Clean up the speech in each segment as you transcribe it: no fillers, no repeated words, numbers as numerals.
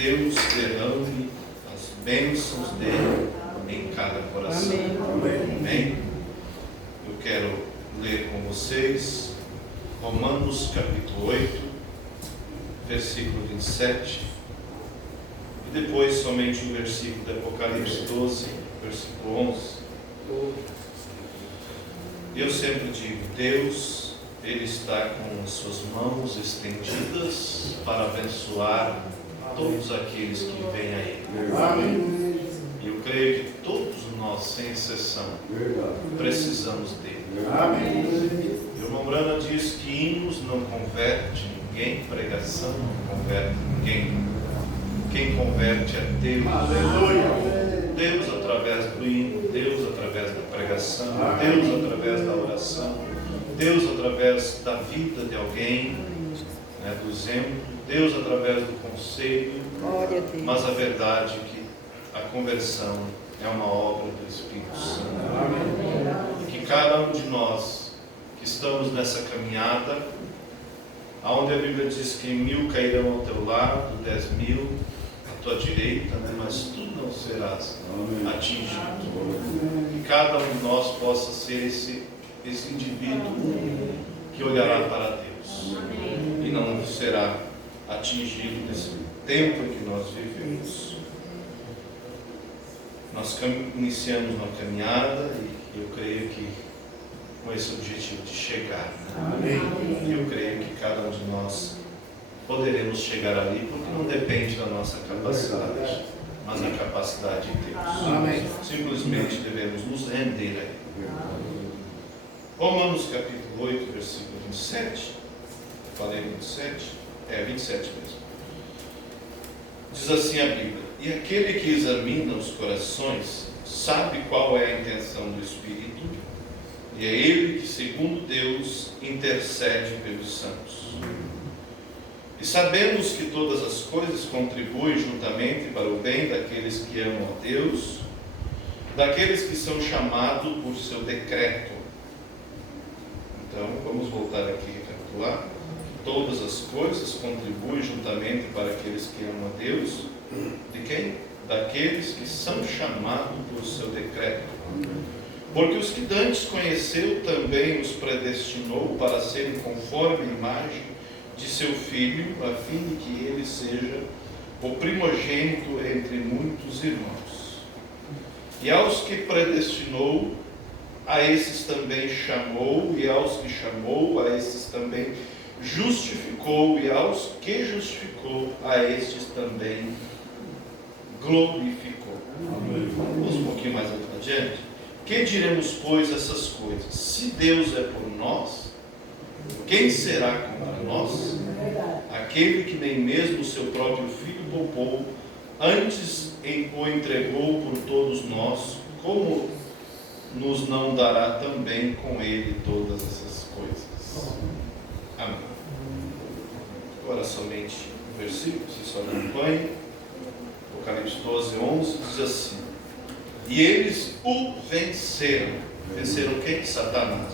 Deus derrame as bênçãos dele em cada coração. Amém? Eu quero ler com vocês Romanos capítulo 8, versículo 27, e depois somente um versículo de Apocalipse 12, versículo 11. Eu sempre digo, Deus, Ele está com as suas mãos estendidas para abençoar todos aqueles que vêm a Ele. E eu creio que todos nós, sem exceção, precisamos dele. E o irmão Brana diz que hinos não converte ninguém, pregação não converte ninguém. Quem converte é Deus. Deus através do hino, Deus através da pregação, Deus através da oração, Deus através da vida de alguém, do exemplo, Deus através do conselho. Mas a verdade é que a conversão é uma obra do Espírito Santo. E que cada um de nós que estamos nessa caminhada, onde a Bíblia diz que 1000 cairão ao teu lado, 10.000 à tua direita, mas tu não serás atingido. Que cada um de nós possa ser esse indivíduo que olhará para Deus e não será atingido nesse tempo em que nós vivemos. Nós iniciamos uma caminhada e eu creio que com esse objetivo de chegar. E eu creio que cada um de nós poderemos chegar ali, porque não depende da nossa capacidade, mas da capacidade de Deus. Simplesmente devemos nos render a Ele. Romanos capítulo 8, versículo 27. Falei 27? 27 mesmo. Diz assim a Bíblia: e aquele que examina os corações sabe qual é a intenção do Espírito, e é Ele que, segundo Deus, intercede pelos santos. E sabemos que todas as coisas contribuem juntamente para o bem daqueles que amam a Deus, daqueles que são chamados por seu decreto. Então, vamos voltar aqui e recapitular. Todas as coisas contribuem juntamente para aqueles que amam a Deus. De quem? Daqueles que são chamados por seu decreto. Porque os que dantes conheceu também os predestinou para serem conforme a imagem de seu Filho, a fim de que ele seja o primogênito entre muitos irmãos. E aos que predestinou, a esses também chamou, e aos que chamou, a esses também justificou, e aos que justificou, a estes também glorificou. Vamos um pouquinho mais adiante. Que diremos, pois, essas coisas? Se Deus é por nós, quem será contra nós? Aquele que nem mesmo o seu próprio Filho poupou, antes o entregou por todos nós, como nos não dará também com ele todas essas coisas? Amém. Agora somente um versículo, se só acompanhe. Apocalipse 12, 11 diz assim: e eles o venceram. Venceram quem? Satanás,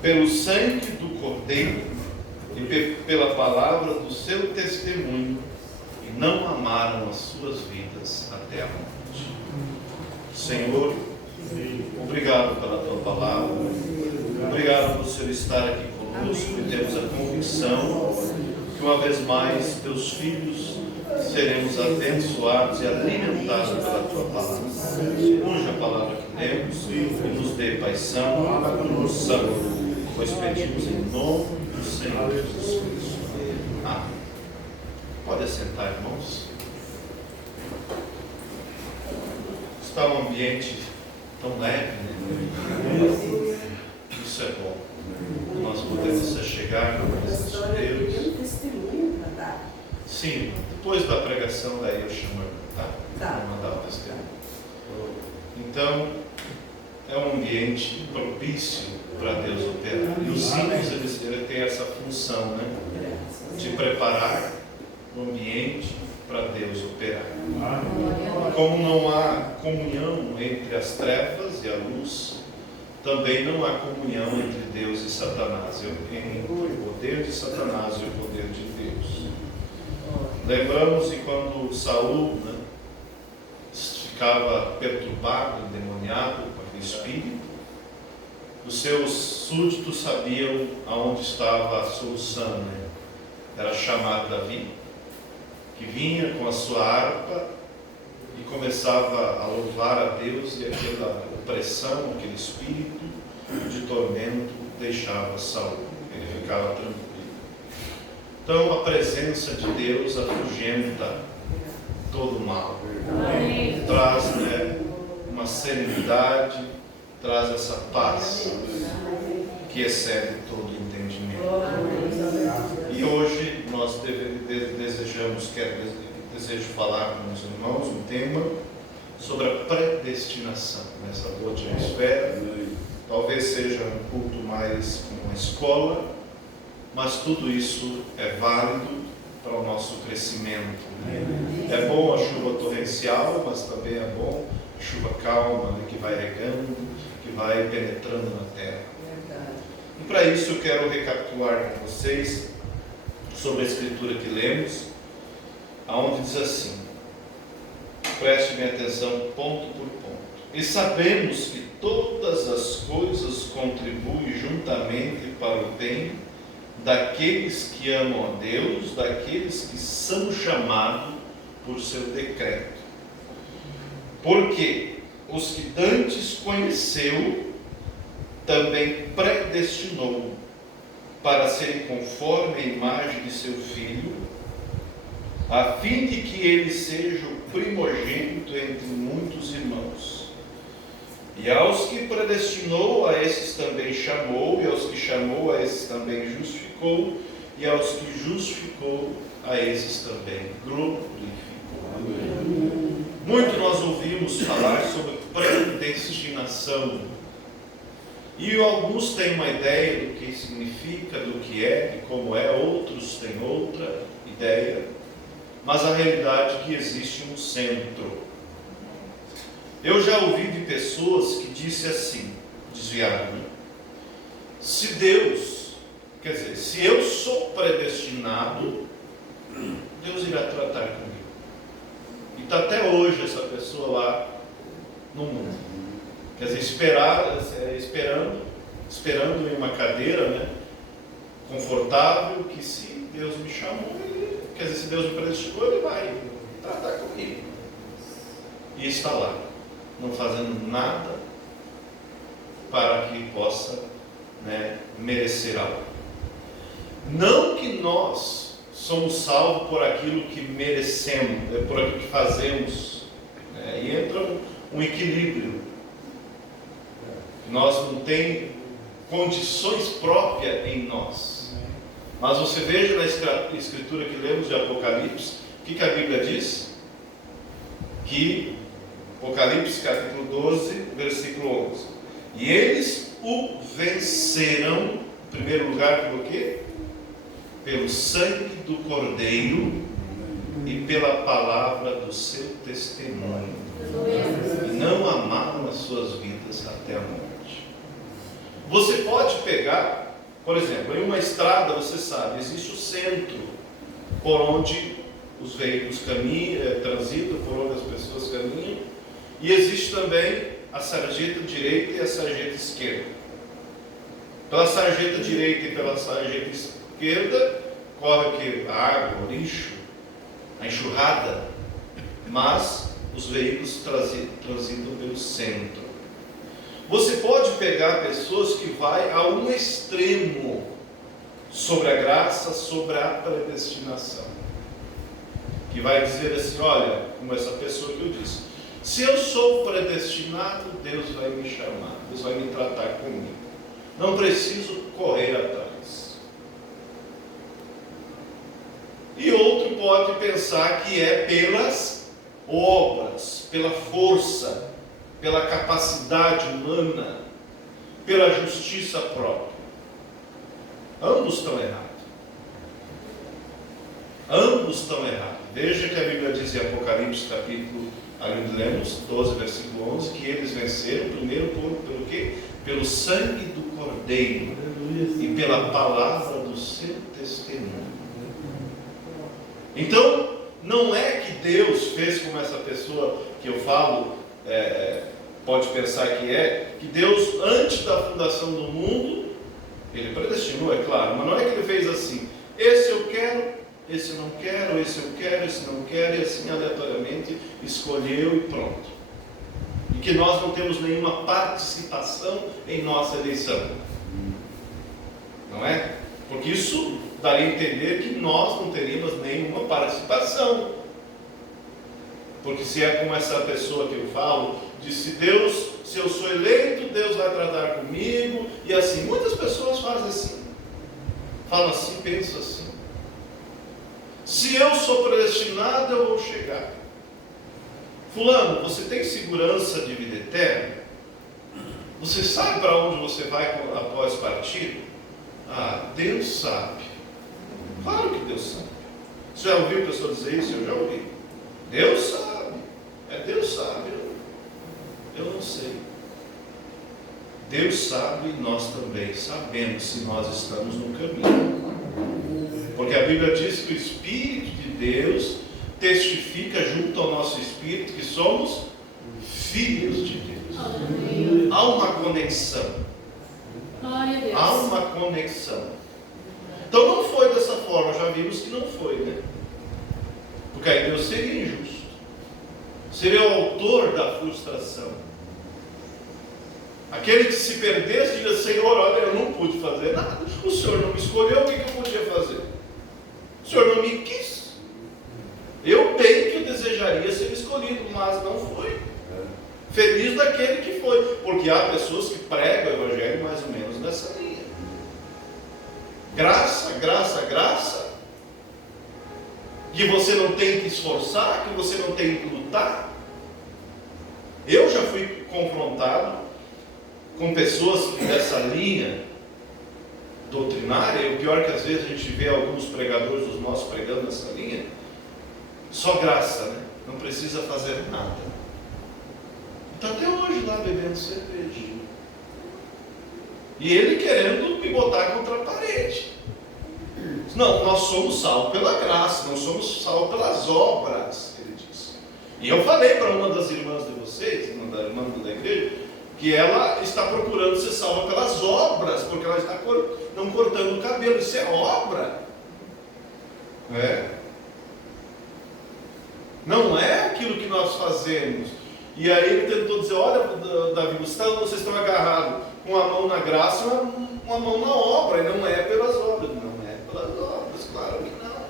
pelo sangue do Cordeiro e pela palavra do seu testemunho, e não amaram as suas vidas até a morte. Senhor, obrigado pela tua palavra, obrigado por o Senhor estar aqui conosco, e temos a convicção que uma vez mais teus filhos seremos abençoados e alimentados pela tua palavra. Unja a palavra que temos e nos dê Pai Santo, Santo, pois pedimos em nome do Senhor Jesus Cristo. Amém. Pode assentar, irmãos. Está um ambiente tão leve, Isso é bom. Nós podemos chegar na presença de Deus. Sim, depois da pregação, daí eu chamo para mandar o testemunho. Então, é um ambiente propício para Deus operar. E os hinos, eles têm essa função, de preparar o ambiente para Deus operar. Como não há comunhão entre as trevas e a luz, também não há comunhão entre Deus e Satanás, entre o poder de Satanás e o poder de Deus. Lembramos de quando Saul, né, ficava perturbado, endemoniado com aquele espírito. Os seus súditos sabiam aonde estava a solução, né? Era chamar Davi, que vinha com a sua harpa e começava a louvar a Deus, e aquela opressão, aquele espírito de tormento deixava Saul, ele ficava tranquilo. Então a presença de Deus afugenta todo o mal, traz, né, uma serenidade, traz essa paz que excede todo o entendimento. E hoje nós desejo falar com os irmãos um tema sobre a predestinação nessa boa atmosfera. Talvez seja um culto mais como uma escola, mas tudo isso é válido para o nosso crescimento. É bom a chuva torrencial, mas também é bom a chuva calma, né, que vai regando, que vai penetrando na terra. E para isso eu quero recapitular com vocês sobre a escritura que lemos, aonde diz assim, preste-me atenção ponto por ponto. E sabemos que todas as coisas contribuem juntamente para o bem daqueles que amam a Deus, daqueles que são chamados por seu decreto. Porque os que dantes conheceu, também predestinou para serem conforme a imagem de seu Filho, a fim de que ele seja o primogênito entre muitos irmãos. E aos que predestinou, a esses também chamou, e aos que chamou, a esses também justificou, e aos que justificou, a esses também glorificou. Amém. Muito nós ouvimos falar sobre predestinação, e alguns têm uma ideia do que significa, do que é, de como é, outros têm outra ideia, mas a realidade é que existe um centro. Eu já ouvi de pessoas que disse assim, desviado, né? Se Deus, quer dizer, se eu sou predestinado, Deus irá tratar comigo. E está até hoje essa pessoa lá no mundo. Quer dizer, esperando em uma cadeira, né, confortável, que se Deus me chamou, quer dizer, se Deus me predestinou, Ele vai tratar comigo. E está lá, não fazendo nada para que possa, né, merecer algo. Não que nós somos salvos por aquilo que merecemos, por aquilo que fazemos, né, e entra um equilíbrio. Nós não temos condições próprias em nós. Mas você veja na escritura que lemos de Apocalipse, o que a Bíblia diz? Que Apocalipse capítulo 12, versículo 11. E eles o venceram, em primeiro lugar, pelo quê? Pelo sangue do Cordeiro e pela palavra do seu testemunho. E não amaram as suas vidas até a morte. Você pode pegar, por exemplo, em uma estrada, você sabe, existe o centro, por onde os veículos caminham, transitam, por onde as pessoas caminham, e existe também a sarjeta direita e a sarjeta esquerda. Pela sarjeta direita e pela sarjeta esquerda, corre o que? A água, o lixo, a enxurrada, mas os veículos transitam pelo centro. Você pode pegar pessoas que vai a um extremo sobre a graça, sobre a predestinação, que vai dizer assim, olha, como essa pessoa que eu disse, se eu sou predestinado, Deus vai me chamar, Deus vai me tratar comigo, não preciso correr atrás. E outro pode pensar que é pelas obras, pela força, pela capacidade humana, pela justiça própria. Ambos estão errados. Ambos estão errados. Veja que a Bíblia diz em Apocalipse capítulo, ali lemos 12, versículo 11, que eles venceram primeiro pelo quê? Pelo sangue do Cordeiro e pela palavra do seu testemunho. Então, Não é que Deus fez como essa pessoa que eu falo pode pensar que Deus, antes da fundação do mundo, Ele predestinou, é claro, mas não é que Ele fez assim, esse eu quero, esse eu não quero, esse eu quero, esse não quero, e assim aleatoriamente escolheu e pronto. E que nós não temos nenhuma participação em nossa eleição. Não é? Porque isso daria a entender que nós não teríamos nenhuma participação. Porque se é como essa pessoa que eu falo, disse Deus, se eu sou eleito, Deus vai tratar comigo, e assim, muitas pessoas fazem assim, falam assim, pensam assim. Se eu sou predestinado, eu vou chegar. Fulano, você tem segurança de vida eterna? Você sabe para onde você vai após partir? Ah, Deus sabe. Claro que Deus sabe. Você já ouviu pessoas dizer isso? Eu já ouvi. Deus sabe. Deus sabe. Eu não sei. Deus sabe e nós também sabemos se nós estamos no caminho. Porque a Bíblia diz que o Espírito de Deus testifica junto ao nosso Espírito que somos filhos de Deus. Há uma conexão. Há uma conexão. Então não foi dessa forma, já vimos que não foi, né? Porque aí Deus seria injusto. Seria o autor da frustração. Aquele que se perdesse diria, Senhor, olha, eu não pude fazer nada. O Senhor não me escolheu, o que eu podia fazer? O Senhor não me quis. Eu bem que eu desejaria ser escolhido, mas não foi. Feliz daquele que foi. Porque há pessoas que pregam o Evangelho mais ou menos nessa linha. Graça, graça, graça. Que você não tem que esforçar, que você não tem que lutar. Eu já fui confrontado com pessoas dessa linha doutrinária, e o pior é que às vezes a gente vê alguns pregadores dos nossos pregando nessa linha, só graça, né? Não precisa fazer nada. Está até hoje lá bebendo cerveja. E ele querendo me botar contra a parede. Não, nós somos salvos pela graça, não somos salvos pelas obras, ele disse. E eu falei para uma das irmãs de vocês, uma das irmãs da igreja, que ela está procurando ser salva pelas obras, porque ela está não cortando o cabelo. Isso é obra. Não é aquilo que nós fazemos. E aí ele tentou dizer, olha, Davi, vocês estão agarrados com a mão na graça e uma mão na obra, e não é pelas obras. Não é pelas obras, claro que não.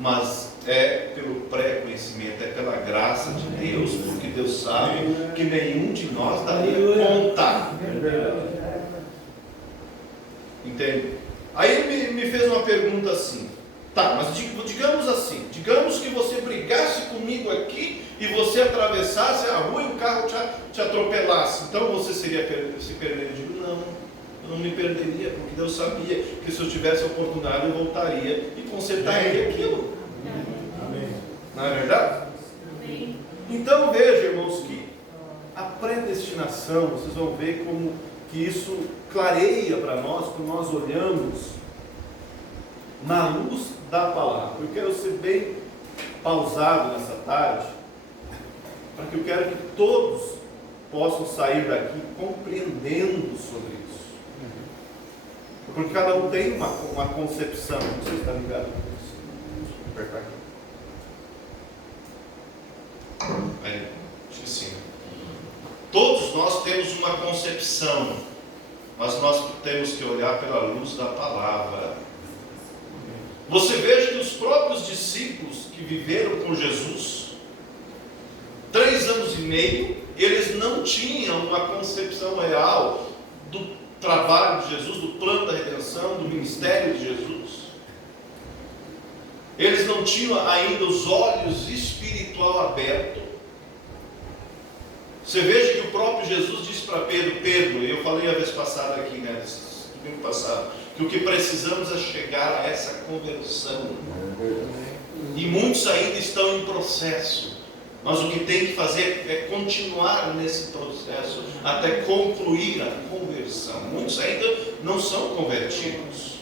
Mas é pelo pré-conhecimento, é pela graça de Deus, porque Deus sabe que nenhum de nós daria conta. Entende? Aí ele me fez uma pergunta assim, tá, mas digamos assim, digamos que você brigasse comigo aqui e você atravessasse a rua e o carro te atropelasse, então você se perderia? Eu digo, não, eu não me perderia, porque Deus sabia que se eu tivesse a oportunidade eu voltaria e consertaria aquilo. Amém. Não é verdade? Amém. Então veja, irmãos, que a predestinação, vocês vão ver como que isso clareia para nós, quando nós olhamos na luz da palavra. Eu quero ser bem pausado nessa tarde, porque eu quero que todos possam sair daqui compreendendo sobre isso. Porque cada um tem uma concepção. Não sei se está ligado com isso. Vou apertar aqui. Acho que sim. Todos nós temos uma concepção, mas nós temos que olhar pela luz da palavra. Você veja que os próprios discípulos que viveram com Jesus 3 anos e meio, eles não tinham uma concepção real do trabalho de Jesus, do plano da redenção, do ministério de Jesus. Eles não tinham ainda os olhos espiritual abertos. Você veja que o próprio Jesus disse para Pedro, eu falei a vez passada aqui, né, domingo passado, que o que precisamos é chegar a essa conversão. E muitos ainda estão em processo. Mas o que tem que fazer é continuar nesse processo até concluir a conversão. Muitos ainda não são convertidos.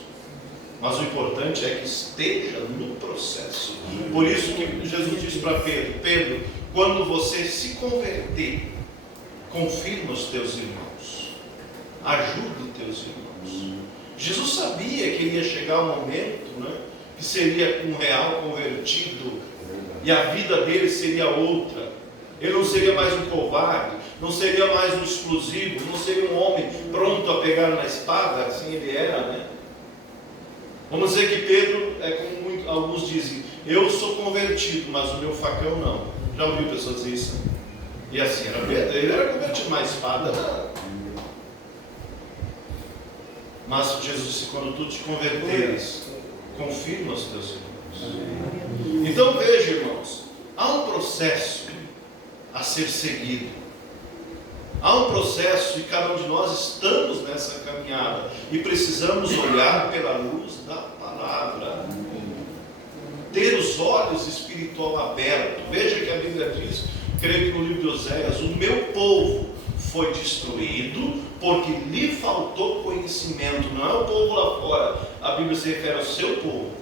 mas o importante é que esteja no processo. Por isso que Jesus disse para Pedro: Pedro, quando você se converter, confirma os teus irmãos, ajude os teus irmãos. Jesus sabia que iria chegar um momento, né, que seria um real convertido, e a vida dele seria outra. Ele não seria mais um covarde, não seria mais um explosivo, não seria um homem pronto a pegar na espada, assim ele era, né? Vamos dizer que Pedro, como alguns dizem, eu sou convertido, mas o meu facão não. Já ouviu pessoas dizer isso? E assim era Pedro, ele era convertido, mas espada não. Mas Jesus disse: quando tu te converteres, confirma os teus irmãos. Então veja, irmãos, há um processo a ser seguido. Há um processo e cada um de nós estamos nessa caminhada e precisamos olhar pela luz da palavra, ter os olhos espiritual abertos. Veja que a Bíblia diz, creio que no livro de Oséias: o meu povo foi destruído porque lhe faltou conhecimento. Não é o povo lá fora, a Bíblia se refere ao seu povo,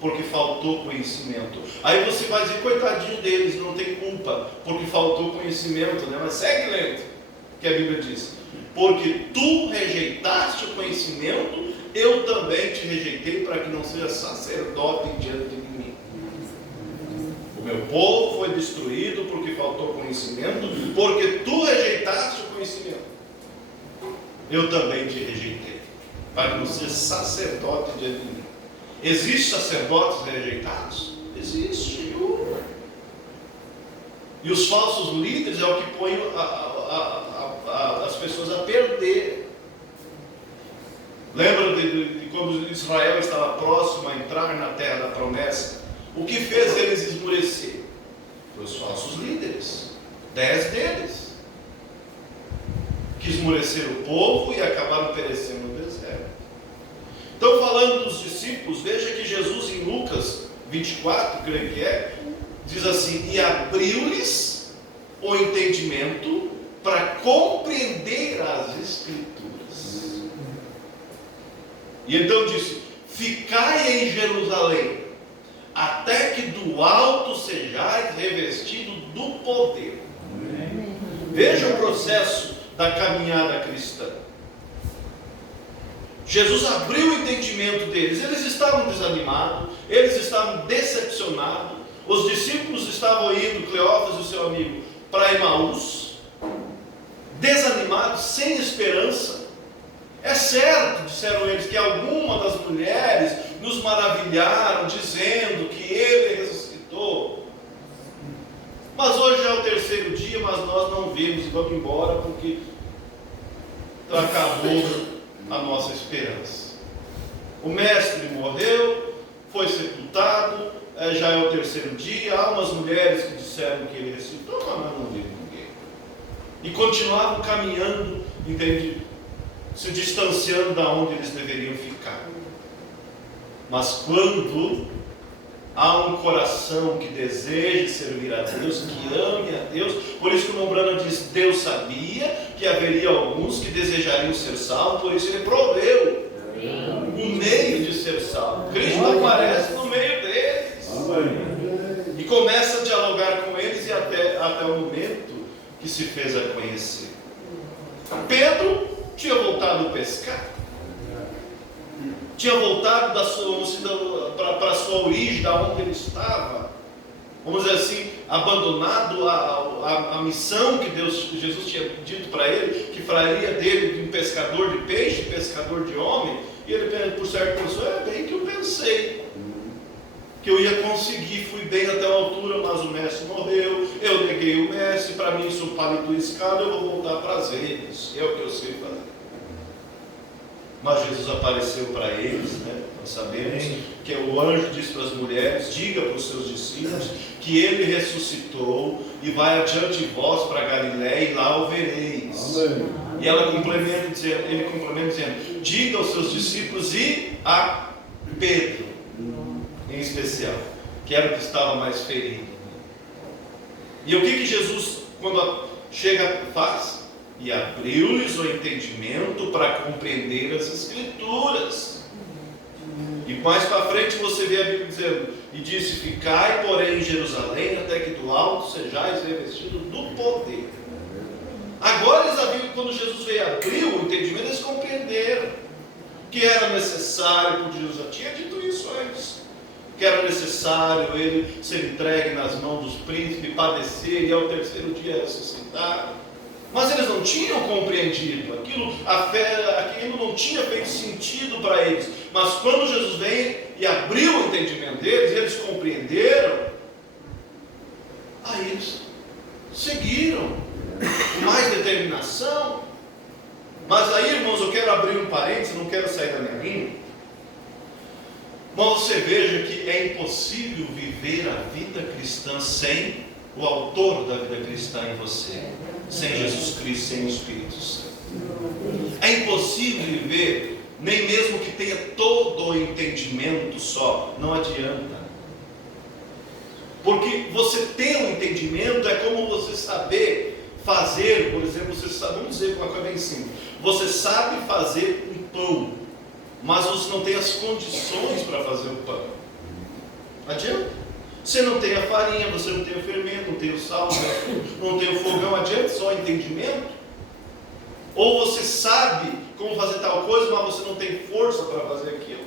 porque faltou conhecimento. Aí você vai dizer: coitadinho deles, não tem culpa, porque faltou conhecimento, né? Mas segue lendo, que a Bíblia diz: porque tu rejeitaste o conhecimento, eu também te rejeitei, para que não seja sacerdote diante de mim. O meu povo foi destruído porque faltou conhecimento, porque tu rejeitaste o conhecimento, eu também te rejeitei, para que não seja sacerdote diante de mim. Existem sacerdotes rejeitados? Existe. E os falsos líderes é o que põe as pessoas a perder. Lembra de quando Israel estava próximo a entrar na terra da promessa? O que fez eles esmorecer? Foi os falsos líderes. 10 deles que esmoreceram o povo e acabaram perecendo no deserto. Então, falando dos discípulos, veja que Jesus em Lucas 24, creio que diz assim: e abriu-lhes o entendimento para compreender as Escrituras. E então disse: ficai em Jerusalém, até que do alto sejais revestido do poder. Amém. Veja o processo da caminhada cristã. Jesus abriu o entendimento deles. Eles estavam desanimados, eles estavam decepcionados. Os discípulos estavam indo, Cleófas e o seu amigo, para Emaús, desanimados, sem esperança. É certo, disseram eles, que alguma das mulheres nos maravilharam, dizendo que ele ressuscitou. Mas hoje é o 3º dia, mas nós não vemos e vamos embora, porque acabou a nossa esperança. O mestre morreu, foi sepultado, já é o 3º dia. Há umas mulheres que disseram que ele ressuscitou, mas nós não vimos ninguém. E continuavam caminhando, entende? Se distanciando da onde eles deveriam ficar. Mas quando há um coração que deseja servir a Deus, que ame a Deus, por isso que o Mombrana diz: Deus sabia que haveria alguns que desejariam ser salvos, por isso ele proveu o meio de ser salvo. Cristo aparece no meio deles e começa a dialogar com eles, e até o momento que se fez a conhecer. Pedro tinha voltado a pescar, tinha voltado para a sua origem, da onde ele estava, vamos dizer assim, abandonado a missão que Jesus tinha dito para ele, que faria dele de um pescador de peixe, pescador de homem. E ele, por certo, pensou: é bem que eu pensei que eu ia conseguir, fui bem até a altura, mas o mestre morreu, eu neguei o mestre, para mim sou palito escado, eu vou voltar para as redes, é o que eu sei fazer. Mas Jesus apareceu para eles, né? Nós sabemos que o anjo disse para as mulheres: diga para os seus discípulos que ele ressuscitou e vai adiante de vós para Galiléia, e lá o vereis. Amém. E ele complementa dizendo: diga aos seus discípulos e a Pedro, em especial, que era o que estava mais ferido. E o que Jesus, quando chega, faz? E abriu-lhes o entendimento para compreender as Escrituras. E mais para frente você vê a Bíblia dizendo: e disse, ficai, porém, em Jerusalém, até que do alto sejais revestidos do poder. Agora eles haviam, quando Jesus veio abrir o entendimento, eles compreenderam que era necessário, porque Jesus já tinha dito isso antes, que era necessário ele ser entregue nas mãos dos príncipes, padecer e ao terceiro dia ressuscitar. Mas eles não tinham compreendido aquilo, aquilo não tinha feito sentido para eles. Mas quando Jesus veio e abriu o entendimento deles, eles compreenderam, aí eles seguiram com mais determinação. Mas aí, irmãos, eu quero abrir um parênteses, não quero sair da minha linha. Mas você veja que é impossível viver a vida cristã sem o autor da vida cristã em você, sem Jesus Cristo, sem o Espírito Santo. É impossível viver, nem mesmo que tenha todo o entendimento só, não adianta. Porque você ter um entendimento é como você saber fazer, por exemplo, você sabe, vamos dizer uma coisa bem simples, você sabe fazer um pão, mas você não tem as condições para fazer o pão. Adianta? Você não tem a farinha, você não tem o fermento, não tem o sal, não tem o fogão, adianta só o entendimento? Ou você sabe como fazer tal coisa, mas você não tem força para fazer aquilo?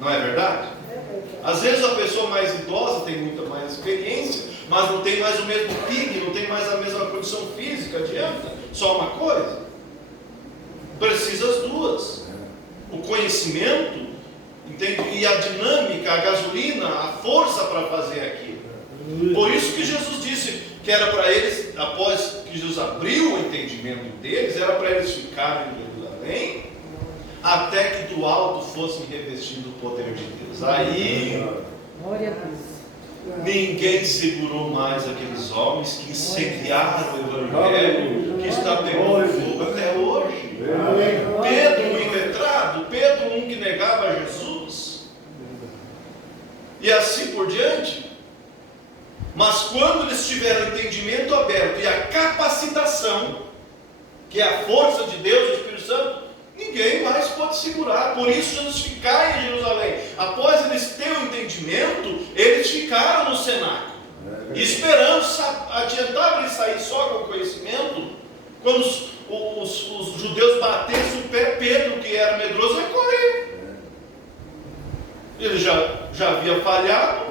Não é verdade? Às vezes a pessoa mais idosa tem muita mais experiência, mas não tem mais o mesmo pique, não tem mais a mesma condição física, adianta? Só uma coisa? Precisa as duas. O conhecimento, entende? E a dinâmica, a gasolina, a força para fazer aquilo. Por isso que Jesus disse que era para eles, após que Jesus abriu o entendimento deles, era para eles ficarem em Jerusalém, até que do alto fossem revestidos do poder de Deus. Aí, ninguém segurou mais aqueles homens que incendiaram o Evangelho, que está pegando fogo até hoje. Pedro, um iletrado, Pedro, um que negava Jesus, e assim por diante. Mas quando eles tiveram o entendimento aberto e a capacitação, que é a força de Deus, o Espírito Santo, ninguém mais pode segurar. Por isso Jesus ficar em Jerusalém. Após eles terem o entendimento, eles ficaram no cenáculo, esperando, adiantava eles sair só com o conhecimento. Quando os judeus batessem o pé, Pedro, que era medroso, ia correr. Ele já havia falhado.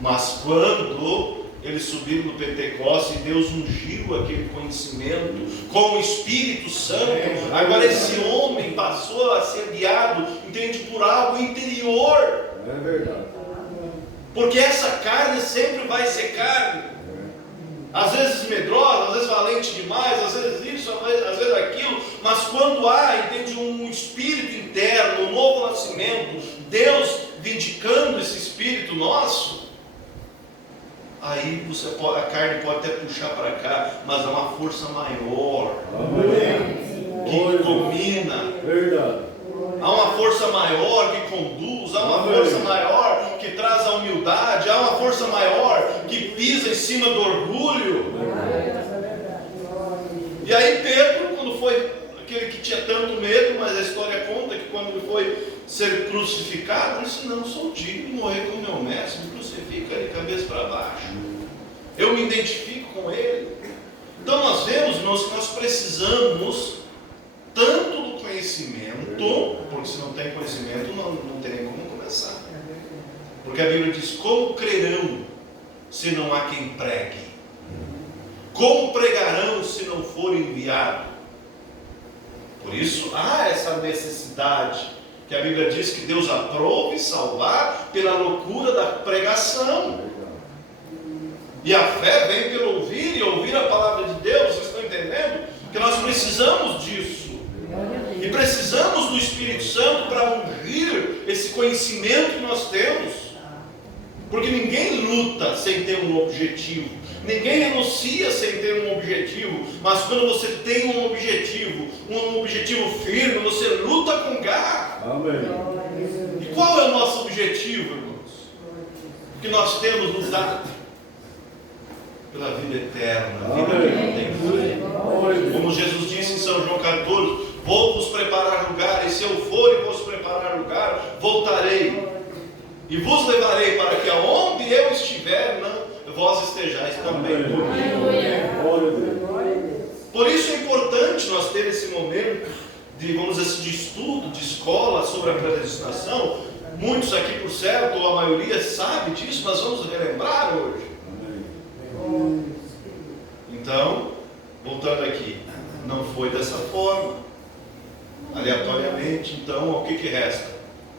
Mas quando eles subiram no Pentecostes e Deus ungiu aquele conhecimento com o Espírito Santo, agora esse homem passou a ser guiado, entende, por algo interior. É verdade. Porque essa carne sempre vai ser carne. Às vezes medrosa, às vezes valente demais, às vezes isso, às vezes aquilo. Mas quando há, entende, um espírito interno, um novo nascimento, Deus vindicando esse espírito nosso, aí a carne pode até puxar para cá, mas há uma força maior que domina. Verdade. Há uma força maior que conduz, há uma força maior que traz a humildade, há uma força maior que pisa em cima do orgulho. E aí Pedro, quando foi aquele que tinha tanto medo, mas a história conta que quando ele foi ser crucificado, ele disse: não sou digno de morrer com o meu mestre, me crucifica de cabeça para baixo. Eu me identifico com ele. Então nós vemos, irmãos, que nós precisamos tanto do conhecimento, porque se não tem conhecimento não tem nem como começar. Porque a Bíblia diz: como crerão se não há quem pregue? Como pregarão se não for enviado? Por isso há essa necessidade, que a Bíblia diz que Deus aprove salvar pela loucura da pregação. E a fé vem pelo ouvir, e ouvir a palavra de Deus. Vocês estão entendendo? Que nós precisamos disso. E precisamos do Espírito Santo para ungir esse conhecimento que nós temos. Porque ninguém luta sem ter um objetivo. Ninguém renuncia sem ter um objetivo. Mas quando você tem um objetivo firme, você luta com garra. Amém. E qual é o nosso objetivo, irmãos? Que nós temos lutado pela vida eterna, a vida que não tem fim. Como Jesus disse em São João 14: vou vos preparar lugar, e se eu for e vos preparar preparar lugar, voltarei e vos levarei para que aonde eu estiver, vós estejais também. Por isso é importante nós ter esse momento de, vamos dizer assim, de estudo, de escola sobre a predestinação. Muitos aqui, por certo, ou a maioria sabe disso, mas vamos relembrar hoje. Então, voltando aqui, não foi dessa forma, aleatoriamente. Então, o que resta?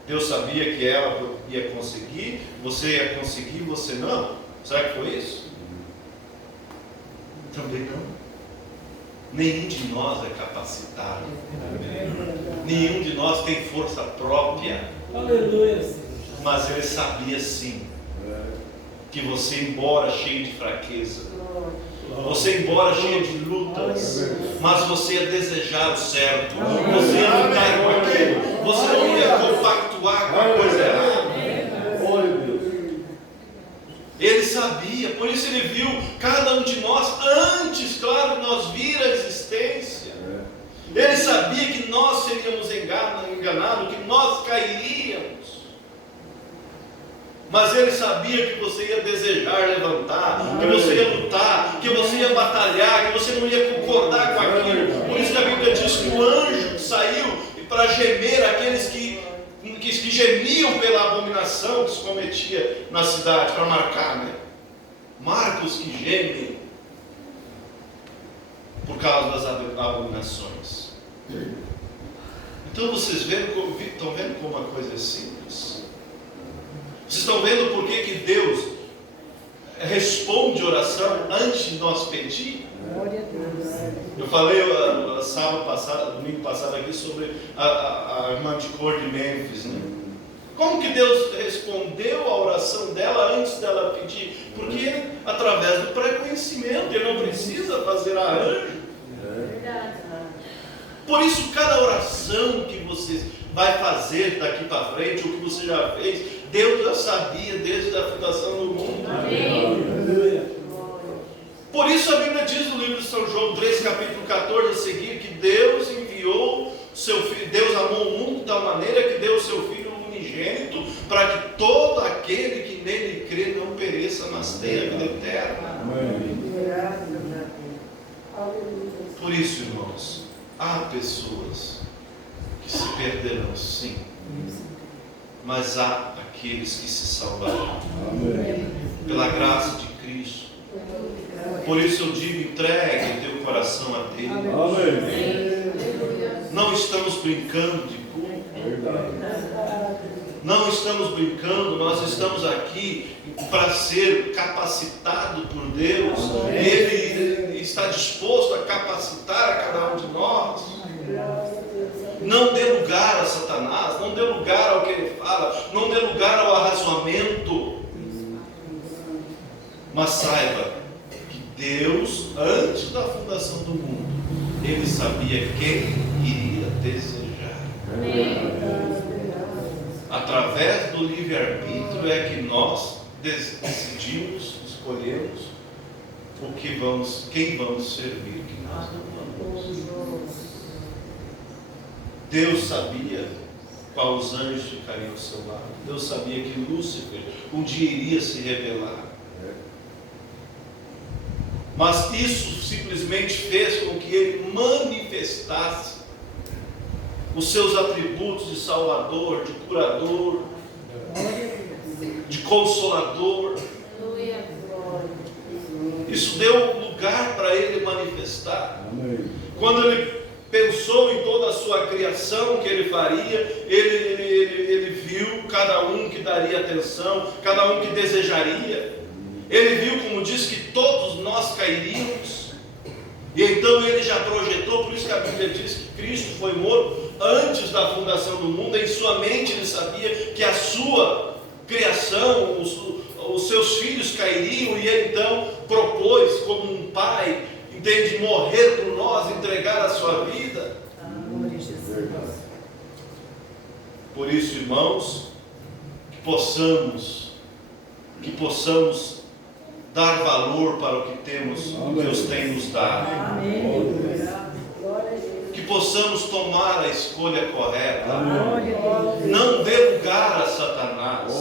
Deus sabia que ela ia conseguir, você ia conseguir, você não. Será que foi isso? Também não. Nenhum de nós é capacitado. Nenhum de nós tem força própria. Aleluia. Mas ele sabia sim que você, embora cheio de fraqueza, você embora cheio de lutas, mas você ia desejar o certo, você ia lutar com aquilo, você não ia compactuar com a coisa errada. Ele sabia, por isso ele viu cada um de nós, antes, claro, de nós vir à existência. Ele sabia que nós seríamos enganados, que nós cairíamos. Mas ele sabia que você ia desejar levantar, que você ia lutar, que você ia batalhar, que você não ia concordar com aquilo. Por isso que a Bíblia diz que o anjo saiu para gemer aqueles que gemiam pela abominação que se cometia na cidade, para marcar, né? Marcos que gemem por causa das abominações. Então vocês estão vendo como a coisa é simples? Vocês estão vendo por que Deus responde oração antes de nós pedir? Eu falei domingo passado aqui sobre a irmã de cor de Mênfis, né? Como que Deus respondeu a oração dela antes dela pedir? Porque através do pré-conhecimento, Ele não precisa fazer arranjo. Por isso, cada oração que você vai fazer daqui para frente, ou que você já fez, Deus já sabia desde a fundação do mundo. Amém. Por isso a Bíblia diz no livro de São João 3, capítulo 14 a seguir, que Deus enviou seu Filho, Deus amou o mundo de tal maneira que deu o seu Filho unigênito, para que todo aquele que nele crê não pereça, mas tenha a vida eterna. Por isso, irmãos, há pessoas que se perderão, sim, mas há aqueles que se salvarão. Pela graça de Cristo. Por isso eu digo, entregue o teu coração a Deus. Não estamos brincando de culto. Não estamos brincando, nós estamos aqui para ser capacitado por Deus. Ele está disposto a capacitar a cada um de nós. Não dê lugar a Satanás, não dê lugar ao que ele fala, não dê lugar ao arrazoamento. Mas saiba que Deus, antes da fundação do mundo, Ele sabia quem iria desejar. Através do livre-arbítrio é que nós decidimos, escolhemos quem vamos servir, quem nós não vamos. Deus sabia quais anjos ficariam ao seu lado. Deus sabia que Lúcifer um dia iria se revelar. Mas isso simplesmente fez com que ele manifestasse os seus atributos de salvador, de curador, de consolador. Isso deu lugar para ele manifestar. Quando ele pensou em toda a sua criação que ele faria, ele viu cada um que daria atenção, cada um que desejaria. Ele viu, como diz, que todos nós cairíamos. E então ele já projetou, por isso que a Bíblia diz que Cristo foi morto antes da fundação do mundo. Em sua mente ele sabia que a sua criação, os seus filhos cairiam, e ele então propôs, como um pai, entende, morrer por nós, entregar a sua vida. Por isso, irmãos, que possamos dar valor para o que temos, o que Deus tem nos dado. Que que possamos tomar a escolha correta. Amém. Não dê lugar a Satanás.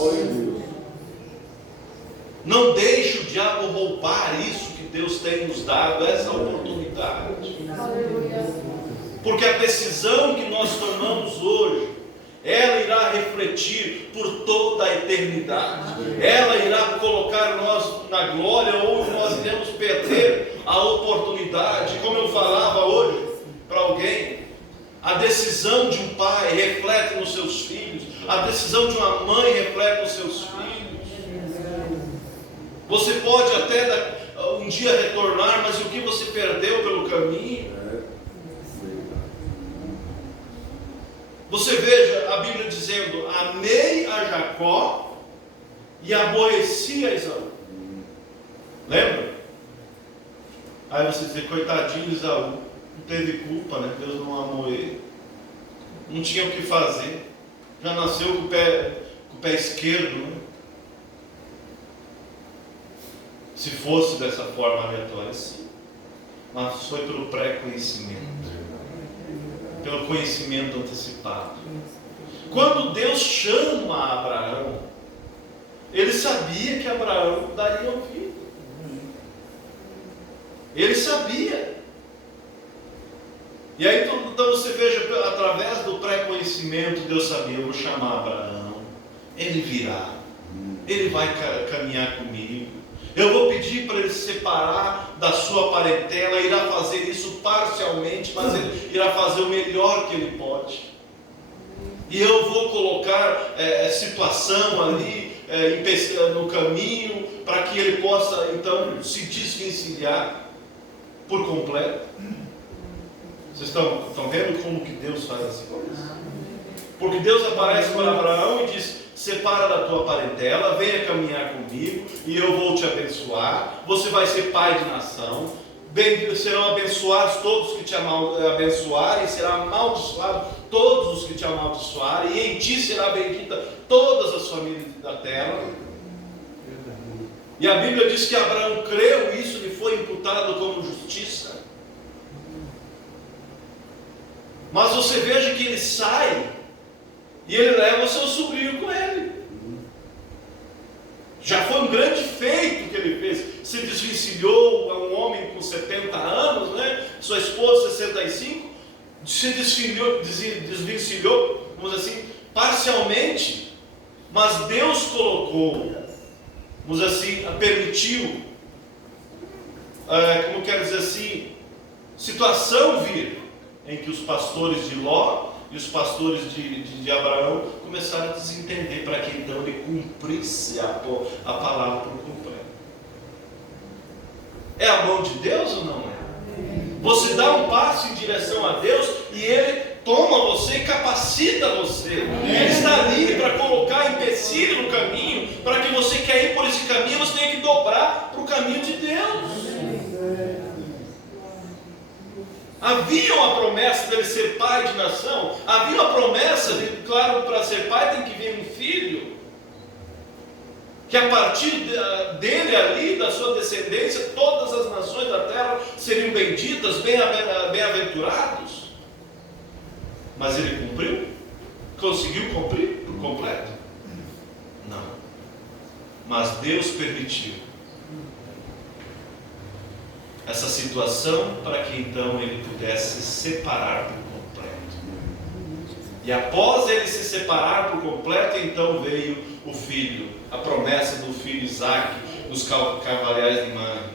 Não deixe o diabo roubar isso que Deus tem nos dado, essa oportunidade. Porque a decisão que nós tomamos hoje, ela irá refletir por toda a eternidade. Ela irá colocar nós na glória, ou nós iremos perder a oportunidade. Como eu falava hoje para alguém, a decisão de um pai reflete nos seus filhos, a decisão de uma mãe reflete nos seus filhos. Você pode até um dia retornar, mas o que você perdeu pelo caminho? Você veja a Bíblia dizendo: amei a Jacó e aborreci a Esaú. Lembra? Aí você diz: coitadinho Esaú, não teve culpa, né? Deus não amou ele, não tinha o que fazer, já nasceu com o pé esquerdo, né? Se fosse dessa forma aleatória, sim, mas foi pelo pré-conhecimento, pelo conhecimento antecipado. Quando Deus chama Abraão, ele sabia que Abraão daria ouvido. Ele sabia. E aí então você veja, através do pré-conhecimento, Deus sabia: eu vou chamar Abraão, ele virá, ele vai caminhar comigo. Eu vou pedir para ele se separar da sua parentela, irá fazer isso parcialmente, mas ele irá fazer o melhor que ele pode. E eu vou colocar situação ali no caminho, para que ele possa então se desvencilhar por completo. Vocês estão vendo como que Deus faz as coisas? Porque Deus aparece para Abraão e diz: separa da tua parentela, venha caminhar comigo e eu vou te abençoar. Você vai ser pai de nação. Serão abençoados todos que te abençoarem, e será amaldiçoado todos os que te amaldiçoarem, e em ti será bendita todas as famílias da terra. E a Bíblia diz que Abraão creu, e isso lhe foi imputado como justiça. Mas você veja que ele sai e ele leva o seu sobrinho com ele. Já foi um grande feito que ele fez. Se desvencilhou a um homem com 70 anos, né? Sua esposa 65. Se desvencilhou, vamos dizer assim, parcialmente. Mas Deus colocou, vamos dizer assim, permitiu, como quero dizer assim, situação vir em que os pastores de Ló e os pastores de Abraão começaram a desentender, para que então ele cumprisse a palavra por completo. É a mão de Deus ou não é? Você dá um passo em direção a Deus e Ele toma você e capacita você. Ele está ali para colocar empecilho no caminho, para que você quer ir por esse caminho, você tenha que dobrar para o caminho de Deus. Havia uma promessa dele ser pai de nação, havia uma promessa de, claro, para ser pai tem que vir um filho, que a partir dele ali, da sua descendência, todas as nações da terra seriam benditas, bem-aventurados. Mas ele cumpriu? Conseguiu cumprir por completo? Não. Mas Deus permitiu essa situação para que então ele pudesse se separar por completo. E após ele se separar por completo, então veio o filho, a promessa do filho Isaac, dos cavaleiros de Manre.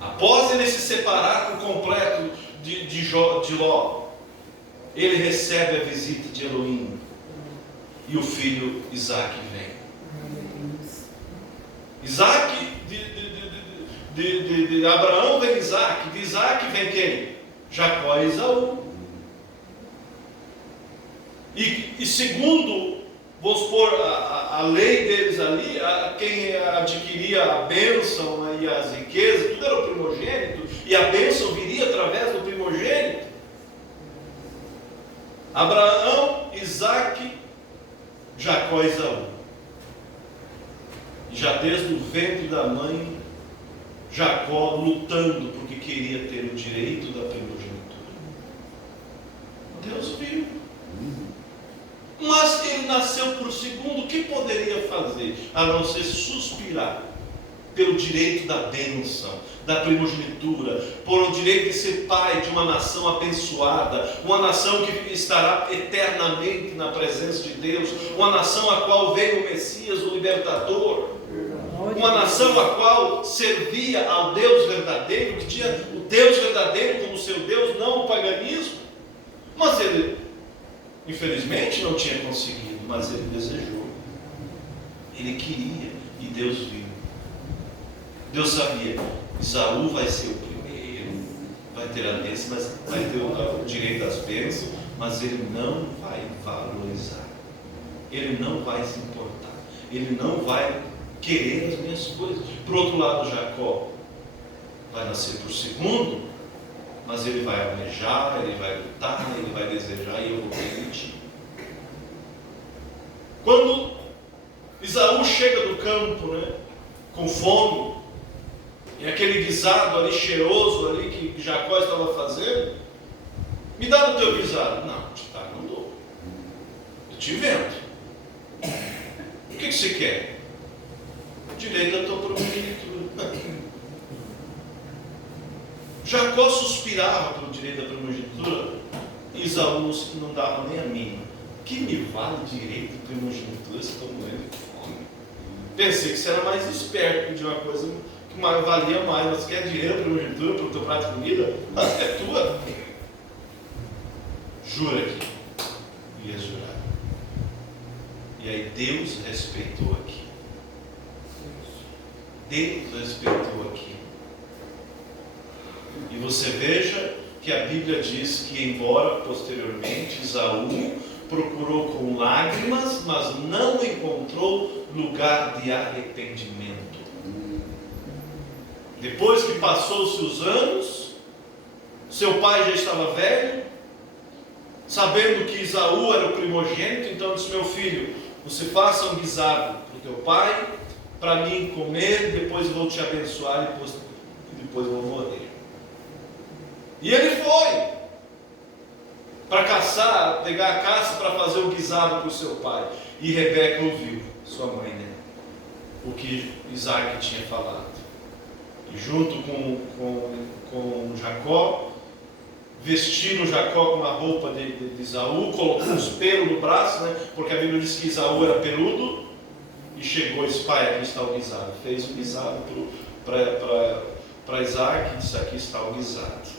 Após ele se separar por completo de Ló, ele recebe a visita de Elohim, e o filho Isaac vem. Isaac, de Abraão vem Isaac, de Isaac vem quem? Jacó e Esaú. E segundo, vamos supor, a lei deles ali, quem adquiria a bênção e as riquezas, tudo era o primogênito, e a bênção viria através do primogênito. Abraão, Isaac, Jacó e Esaú. E já desde o ventre da mãe, Jacó lutando porque queria ter o direito da primogenitura. Deus viu. Mas ele nasceu por segundo, o que poderia fazer? A não ser suspirar pelo direito da bênção, da primogenitura, por o direito de ser pai de uma nação abençoada, uma nação que estará eternamente na presença de Deus, uma nação a qual veio o Messias, o libertador, uma nação a qual servia ao Deus verdadeiro, que tinha o Deus verdadeiro como seu Deus, não o paganismo. Mas ele, infelizmente, não tinha conseguido, mas ele desejou, ele queria, e Deus viu. Deus sabia, Esaú vai ser o primeiro, vai ter a bênção, mas vai ter o direito às bênçãos, mas ele não vai valorizar, ele não vai se importar, ele não vai querer as minhas coisas. Por outro lado, Jacó vai nascer por segundo, mas ele vai almejar, ele vai lutar, ele vai desejar, e eu vou permitir. Quando Esaú chega do campo, com fome, e aquele guisado ali cheiroso ali que Jacó estava fazendo, me dá o teu guisado. Não, não dou. Eu te invento. O que você quer? Direito à tua primogenitura. Jacó suspirava pelo direito da primogenitura, e Esaú não dava nem a mínima. Que me vale direito de primogenitura se estou morrendo de fome? Pensei que você era mais esperto, de uma coisa que valia mais, mas quer dinheiro para primogenitura para o teu prato de comida? É tua. Jura que ia jurar. E aí Deus respeitou aqui. Deus respeitou aqui. E você veja que a Bíblia diz que, embora posteriormente Esaú procurou com lágrimas, mas não encontrou lugar de arrependimento. Depois que passou-se os anos, seu pai já estava velho, sabendo que Esaú era o primogênito, então disse: meu filho, você faça um guisado para o teu pai, para mim comer, depois vou te abençoar e depois vou morrer. E ele foi para caçar, pegar a caça para fazer o guisado para o seu pai. E Rebeca ouviu, sua mãe, o que Isaac tinha falado. E junto com Jacó, vestindo Jacó com a roupa de Esaú, colocou os pelos no braço, porque a Bíblia diz que Esaú era peludo, e chegou esse pai, aqui está o guisado. Fez o guisado para Isaac, e disse: aqui está o guisado.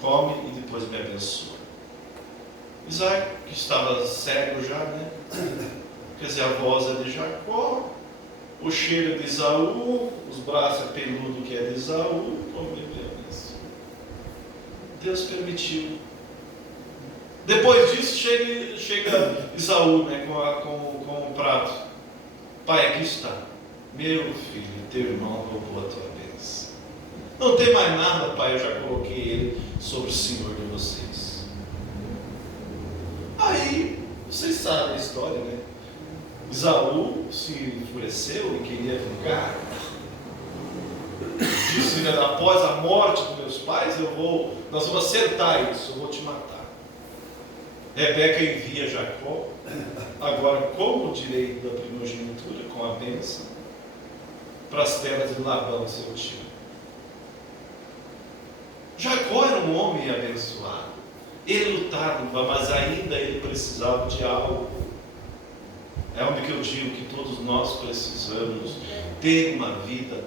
Come e depois me abençoa. Isaac, que estava cego já, quer dizer, a voz é de Jacó, o cheiro é de Esaú, os braços é peludo que é de Esaú, come isso. Deus permitiu. Depois disso chega Esaú, com o prato. Pai, aqui está, meu filho, teu irmão roubou a tua bênção. Não tem mais nada, pai, eu já coloquei ele sobre o Senhor de vocês. Aí, vocês sabem a história, Esaú se enfureceu e queria vingar. Disse: após a morte dos meus pais, nós vamos acertar isso, eu vou te matar. Rebeca envia Jacó, agora com o direito da primogenitura, com a bênção, para as terras de Labão, seu tio. Jacó era um homem abençoado. Ele lutava, mas ainda ele precisava de algo. É onde que eu digo que todos nós precisamos ter uma vida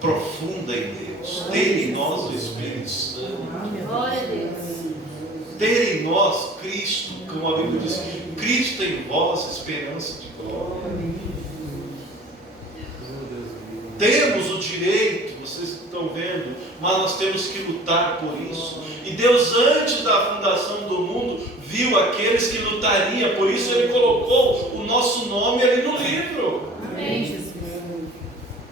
profunda em Deus, ter em nós o Espírito Santo, Glória a Deus. ter em nós Cristo, como a Bíblia diz: Cristo em vós, esperança de glória. Temos o direito, vocês estão vendo, mas nós temos que lutar por isso. E Deus, antes da fundação do mundo, viu aqueles que lutariam, por isso Ele colocou o nosso nome ali no livro. Amém, Jesus.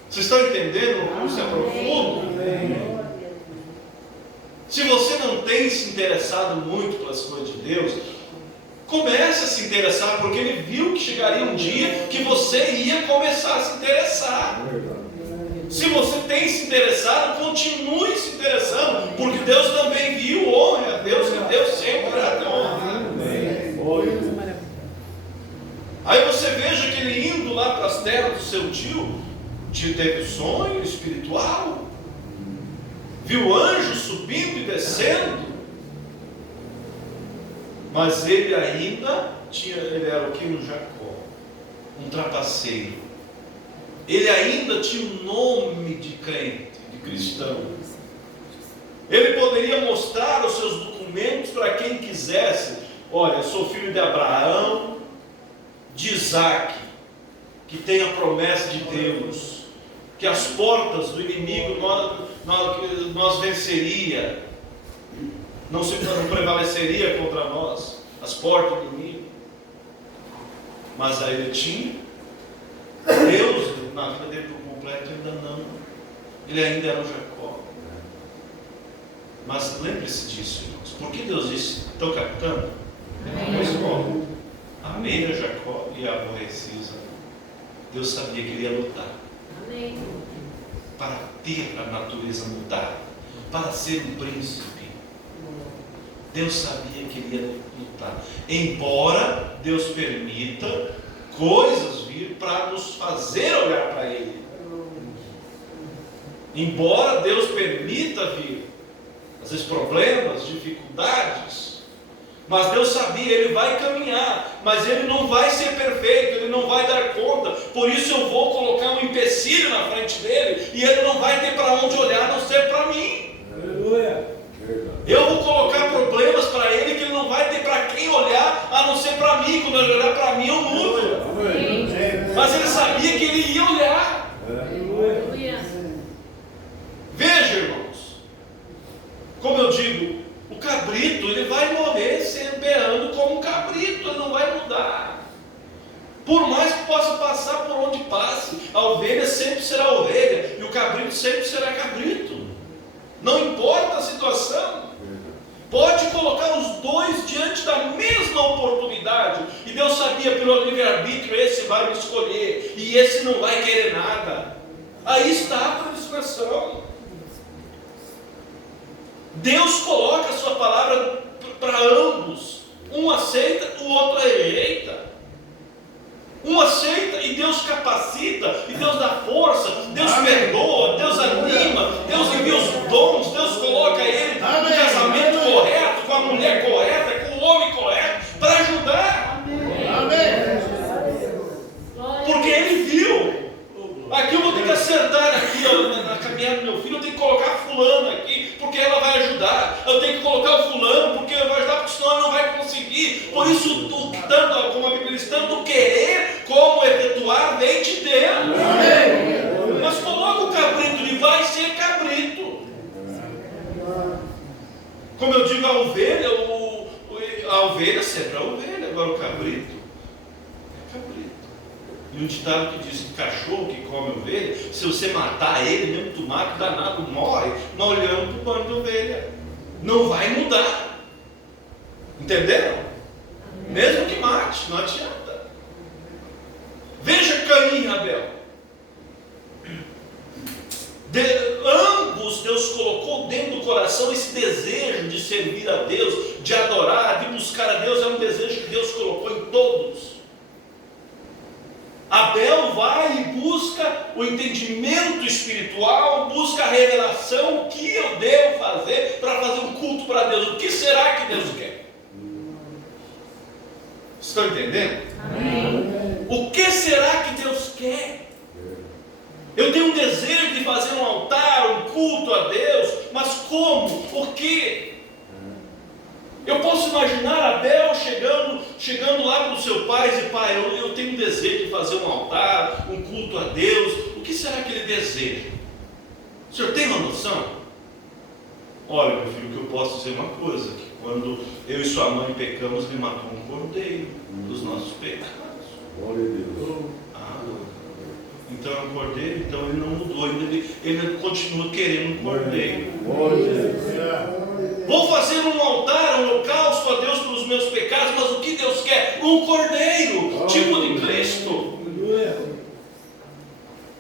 Vocês estão entendendo como isso é profundo? Se você não tem se interessado muito pelas coisas de Deus, comece a se interessar, porque Ele viu que chegaria um dia que você ia começar a se interessar. Se você tem se interessado, continue se interessando, porque Deus também viu, honre a Deus, que Deus sempre há de honra. Aí você veja que ele indo lá para as terras do seu tio, teve sonho espiritual, viu anjos subindo e descendo, mas ele ainda ele era o que? Um Jacó, um trapaceiro. Ele ainda tinha um nome de crente, de cristão. Ele poderia mostrar os seus documentos para quem quisesse. Olha, eu sou filho de Abraão, de Isaac, que tem a promessa de Deus, que as portas do inimigo nós venceria, não prevaleceria contra nós, as portas do inimigo. Mas aí ele tinha Deus na vida dele por completo, ainda não. Ele ainda era o Jacó. Mas lembre-se disso, irmãos. Por que Deus disse, estão captando? Pois bom, amei a Jacó e aborreci Isaú. Deus sabia que ele ia lutar. Amém. Para ter a natureza mudada, para ser um príncipe. Deus sabia que ele ia lutar. Embora Deus permita coisas vir para nos fazer olhar para Ele. Embora Deus permita vir, às vezes problemas, dificuldades, mas Deus sabia, Ele vai caminhar, mas Ele não vai ser perfeito, Ele não vai dar conta. Por isso eu vou colocar um empecilho na frente dele, e Ele não vai ter para onde olhar, a não ser para mim. Aleluia. Eu vou colocar problemas para ele que ele não vai ter para quem olhar, a não ser para mim. Quando ele olhar para mim, eu mudo. Mas ele sabia que ele ia olhar. Veja, irmãos, como eu digo, o cabrito, ele vai morrer sendo berrando como um cabrito, ele não vai mudar. Por mais que possa passar por onde passe, a ovelha sempre será ovelha, e o cabrito sempre será cabrito. Não importa a situação. Pode colocar os dois diante da mesma oportunidade, e Deus sabia pelo livre-arbítrio, esse vai me escolher, e esse não vai querer nada. Aí está a predestinação. Deus coloca a sua palavra para ambos. Um aceita, o outro rejeita. Um aceita e Deus capacita, e Deus dá força, Deus perdoa, Deus anima, Deus envia os dons, Deus coloca ele no casamento correto, com a mulher correta, com o homem correto, para ajudar. Porque ele viu. Aqui eu vou ter que acertar aqui na caminhada do meu filho, eu tenho que colocar fulano aqui, porque ela vai ajudar. Eu tenho que colocar o fulano, porque ele vai ajudar, porque senão ele não vai conseguir. Por isso, tanto como a Bíblia diz, tanto querer como efetuar vem de Deus. Mas coloca o cabrito, ele vai ser cabrito. Como eu digo, a ovelha sempre é a ovelha, agora o cabrito é cabrito. E um ditado que diz que cachorro que come ovelha, se você matar ele, mesmo tu mata, o danado morre, mas olhando para o bando de ovelha. Não vai mudar. Entenderam? Mesmo que mate, não adianta. Veja Caim e Abel. Ambos Deus colocou dentro do coração esse desejo de servir a Deus, de adorar, de buscar a Deus. É um desejo que Deus colocou em todos. Abel vai e busca o entendimento espiritual, busca a revelação, o que eu devo fazer para fazer um culto para Deus. O que será que Deus quer? Estão entendendo? Amém. O que será que Deus quer? Eu tenho um desejo de fazer um altar, um culto a Deus, mas como? O que? Eu posso imaginar Abel chegando lá para o seu pai e dizer: pai, eu tenho um desejo de fazer um altar, um culto a Deus. O que será que ele deseja? O senhor tem uma noção? Olha, meu filho, que eu posso dizer uma coisa, que quando eu e sua mãe pecamos, ele matou um cordeiro dos nossos pecados. Glória a Deus. Então é um cordeiro, então ele não mudou, ele continua querendo um cordeiro. Glória a Deus. Vou fazer um altar, um holocausto a Deus pelos meus pecados, mas o que Deus quer? Um cordeiro, tipo de Cristo.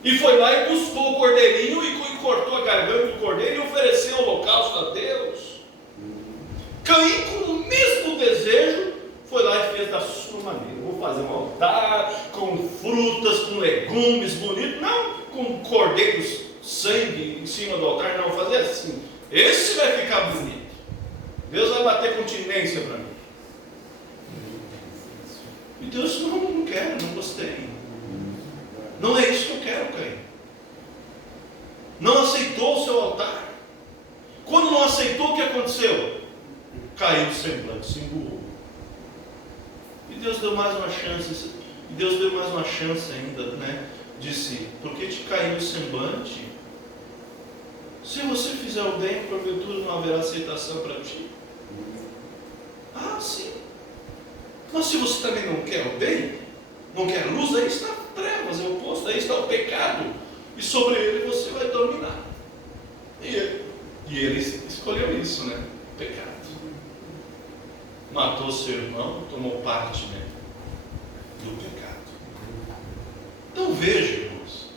E foi lá e buscou o cordeirinho e cortou a garganta do cordeiro e ofereceu o holocausto a Deus. Caim, com o mesmo desejo, foi lá e fez da sua maneira. Vou fazer um altar com frutas, com legumes bonitos. Não com cordeiros, sangue em cima do altar. Não, fazer assim. Esse vai ficar bonito. Deus vai bater continência para mim. E Deus não quero, não gostei. Não é isso que eu quero, Caim. Não aceitou o seu altar. Quando não aceitou, o que aconteceu? Caiu o semblante, se emburrou. E Deus deu mais uma chance. E Deus deu mais uma chance ainda, né? Disse: porque te caiu o semblante? Se você fizer o bem, porventura não haverá aceitação para ti. Ah, sim. Mas se você também não quer o bem, não quer luz, aí está trevas, é o oposto, aí está o pecado. E sobre ele você vai dominar. E ele escolheu isso, né? Pecado. Matou seu irmão, tomou parte, né, do pecado. Então veja, irmãos,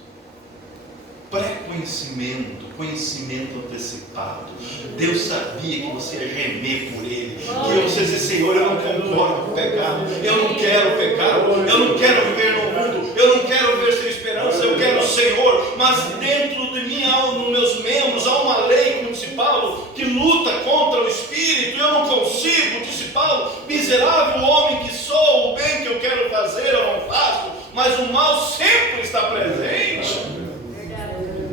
pré-conhecimento, conhecimento antecipado. Deus sabia que você ia gemer por ele, que você dizer: Senhor, eu não concordo com o pecado, eu não quero pecar, eu não quero viver no mundo, eu não quero viver sem esperança, eu quero o Senhor. Mas dentro de mim, nos meus membros, há uma lei, como disse Paulo, que luta contra o Espírito, e eu não consigo, disse Paulo: miserável homem que sou, o bem que eu quero fazer eu não faço, mas o mal sempre está presente.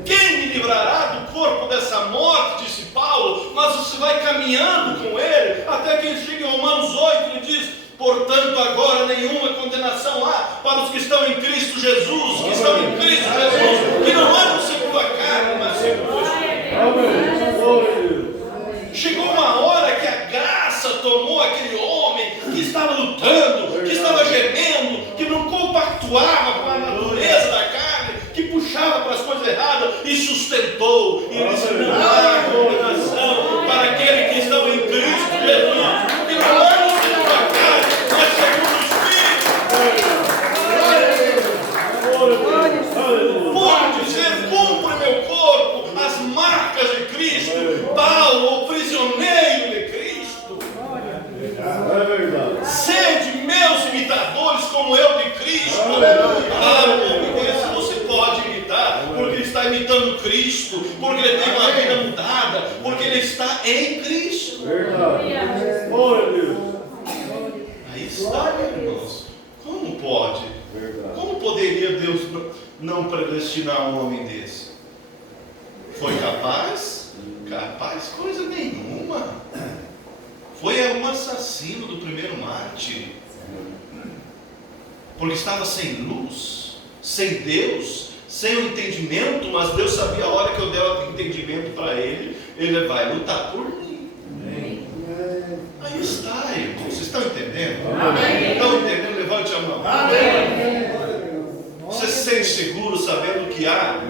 Quem me livrará do corpo dessa morte, disse Paulo. Mas você vai caminhando com ele, até que ele chega em Romanos 8, ele diz: portanto agora nenhuma condenação há para os que estão em Cristo Jesus, que estão em Cristo Jesus, que não andam segundo a carne, mas segundo o Espírito. Chegou uma hora que a graça tomou aquele homem que estava lutando, que estava gemendo, que não compactuava com a natureza da carne, que puxava para as coisas erradas, e sustentou. E ele disse: não há condenação para aquele que estão em Cristo Jesus, que não andam segundo a carne, mas segundo o Espírito. Pode dizer: cumpre meu corpo as marcas de Cristo. Paulo, o prisioneiro de Cristo. É verdade. Sede meus imitadores, como eu de Cristo. Ah, você pode imitar, porque ele está imitando Cristo, porque ele tem uma vida mudada, porque ele está em Cristo. Verdade. Glória a Deus. Aí está, irmãos. Como pode? Verdade. Como poderia Deus não predestinar um homem desse? Foi capaz? Capaz? Coisa nenhuma. Foi um assassino do primeiro mártir, porque estava sem luz, sem Deus, sem o entendimento. Mas Deus sabia: a hora que eu der o entendimento para ele, ele vai lutar por mim. Aí está, irmão. Vocês estão entendendo? Amém. Estão entendendo? Levante a mão. Amém. Você se sente seguro sabendo que há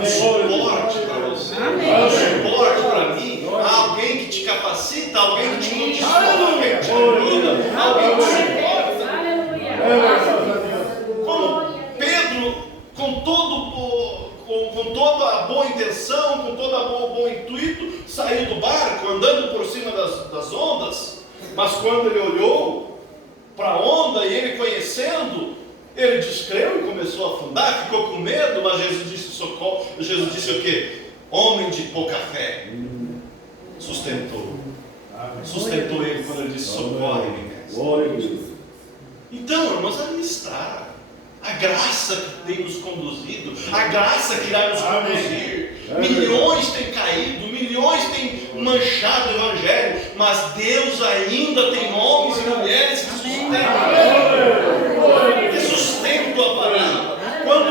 um suporte para você, Amém. um suporte para mim, há alguém que te capacita, alguém que te condiciona, alguém que te ajuda, alguém que te suporta. Como Pedro, com toda a boa intenção, com todo o bom intuito, saiu do barco andando por cima das ondas, mas quando ele olhou para a onda e ele conhecendo, ele descreu e começou a afundar, ficou com medo. Mas Jesus disse: socorro. Jesus disse o quê? Homem de pouca fé. Sustentou ele quando ele disse: socorre-me. Glória a Deus. Então, irmãos, ali está a graça que tem nos conduzido, a graça que irá nos conduzir. Milhões têm caído, milhões têm manchado o Evangelho, mas Deus ainda tem homens e mulheres que sustentam a palavra. Quando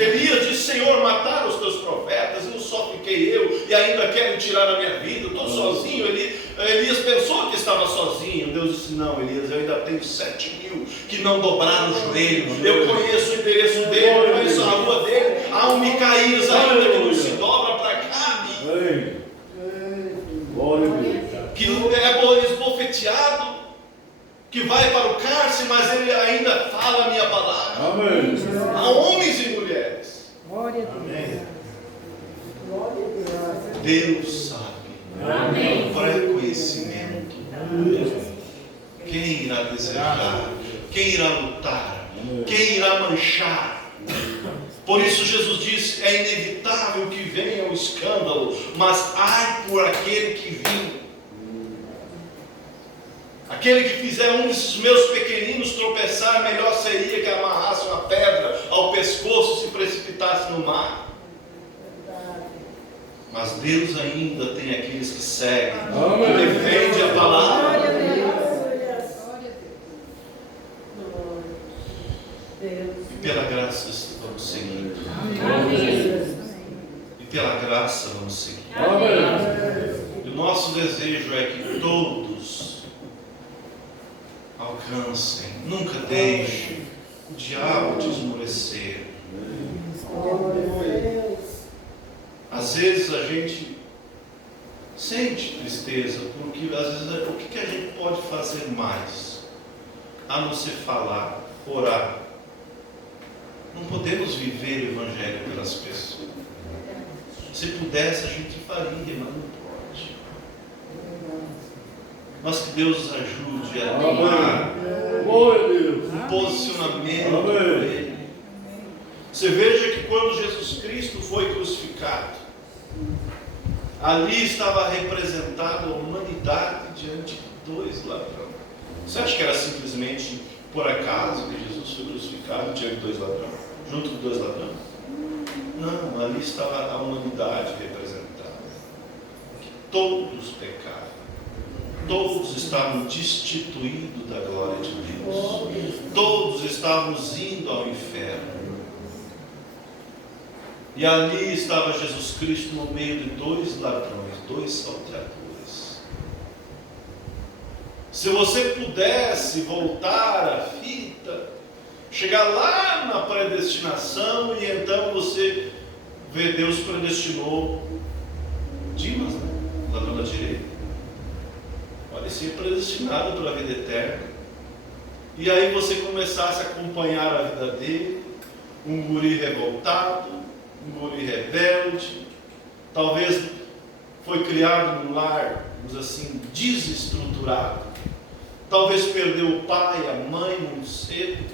Elias disse: Senhor, mataram os teus profetas, e não só fiquei eu, e ainda querem tirar a minha vida, estou sozinho. Elias pensou que estava sozinho. Deus disse: não, Elias, eu ainda tenho 7.000 que não dobraram o joelho. Eu conheço o endereço dele, eu conheço a rua dele. Há um Micaías ainda que não se dobra para Cabe, Glória a Deus. que é esbofeteado, que vai para o cárcere, mas ele ainda fala a minha palavra. Amém. Há homens e mulheres Deus sabe. Amém. Pré-conhecimento. Quem irá desejar? Quem irá lutar? Quem irá manchar? Por isso Jesus disse, é inevitável que venha o escândalo, mas ai por aquele que vir. Aquele que fizer um desses meus pequeninos tropeçar, melhor seria que amarrasse uma pedra ao pescoço e se precipitasse no mar. Mas Deus ainda tem aqueles que seguem, que defendem a palavra. E pela graça vamos seguindo. E pela graça vamos seguir. E o nosso desejo é que todos alcancem, nunca deixe o diabo te esmorecer. Às vezes a gente sente tristeza, porque às vezes o que a gente pode fazer mais? A não ser falar, orar. Não podemos viver o Evangelho pelas pessoas. Se pudesse a gente faria, mas não pode. Mas que Deus nos ajude a tomar um posicionamento por Ele. Você veja que quando Jesus Cristo foi crucificado, ali estava representada a humanidade diante de dois ladrões. Você acha que era simplesmente por acaso que Jesus foi crucificado diante de dois ladrões? Junto de dois ladrões? Não, ali estava a humanidade representada. Que todos pecaram. Todos estavam destituídos da glória de Deus. Todos estávamos indo ao inferno. E ali estava Jesus Cristo no meio de dois ladrões, dois salteadores. Se você pudesse voltar a fita, chegar lá na predestinação e então você vê Deus predestinou Dimas, né? O ladrão da direita. Olha, ser predestinado pela vida eterna. E aí você começasse a acompanhar a vida dele, um guri revoltado, um guri rebelde, talvez foi criado num lar, vamos assim, desestruturado, talvez perdeu o pai, a mãe muito cedo,